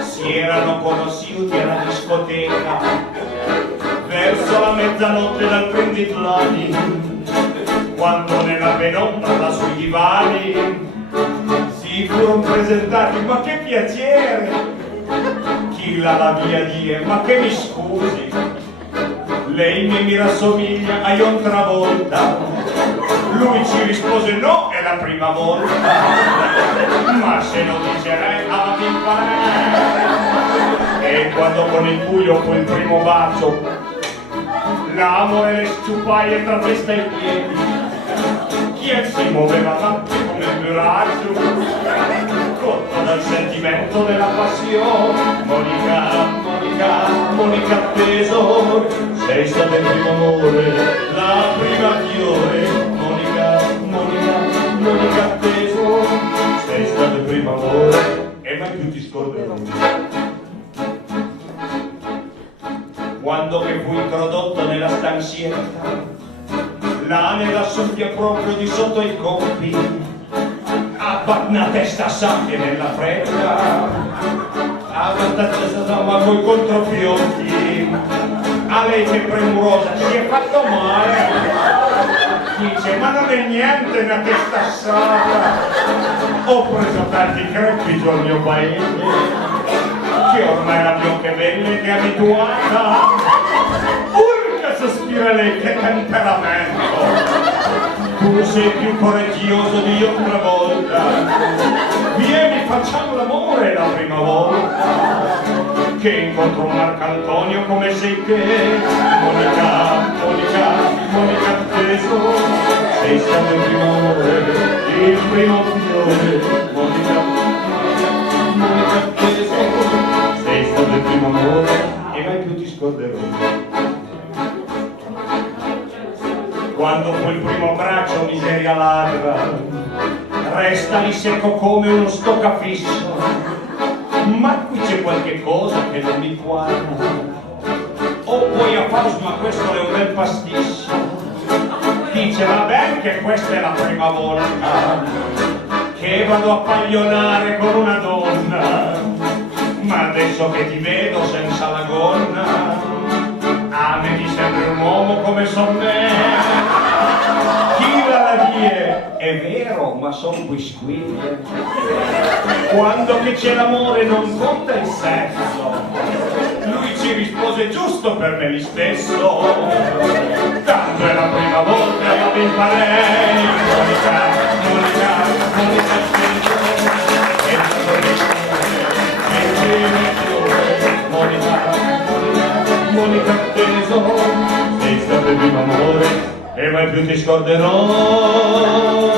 Si erano conosciuti alla discoteca verso la mezzanotte dal Penditlani, quando nella penombra là sui divani si furono presentati. Ma che piacere! Chi la via dire, ma che mi scusi, lei mi rassomiglia a John Travolta. Lui ci rispose no, è la prima volta, ma se lo dicerei a imparare. E quando con il buio fu il primo bacio, l'amore le sciupaie tra testa e piedi, chi si muoveva tanto come il braccio, cotto dal sentimento della passione. Monica, Monica, Monica tesoro, sei stata il primo amore, la prima fiore. Monica, Monica, Monica tesoro, sei stato il primo amore e mai più ti scorderò. Quando che fu introdotto nella stanzietta, là nella subbia proprio di sotto i colpi, a una testa sabbia nella fretta, a una testa ma coi controfiocchi, a lei che premurosa si è fatto male, dice ma non è niente una testa assata, ho preso tanti crepi giù al mio paese, che ormai la più che belle che è abituata. Urca, sospira lei, che temperamento, tu sei più coraggioso di un'altra volta, vieni facciamo l'amore la prima volta, che incontro un Marcantonio come sei te. Monica, Monica, Monica tesoro, sei stato il primo amore, il primo fiore. Monica, Monica, Monica tesoro, sei stato il primo amore e mai più ti scorderò. Quando fu il primo abbraccio, miseria ladra, resta lì secco come uno stoccafisso. Ma qui c'è qualche cosa che non mi quadra. Oh, poi a Faust, ma questo è un bel pasticcio. Dice, va bene che questa è la prima volta che vado a paglionare con una donna, ma adesso che ti vedo senza la gonna, a me mi sembri un uomo come son me. Chi la vie è vero, ma son quisquiglie. Quando che c'è l'amore non conta il sesso. Lui ci rispose giusto per me li stesso. Tanto è la prima volta che lo imparei. Monica, Monica, Monica Monica, Monica tesoro, sei stato il primo amore e mai più ti scorderò.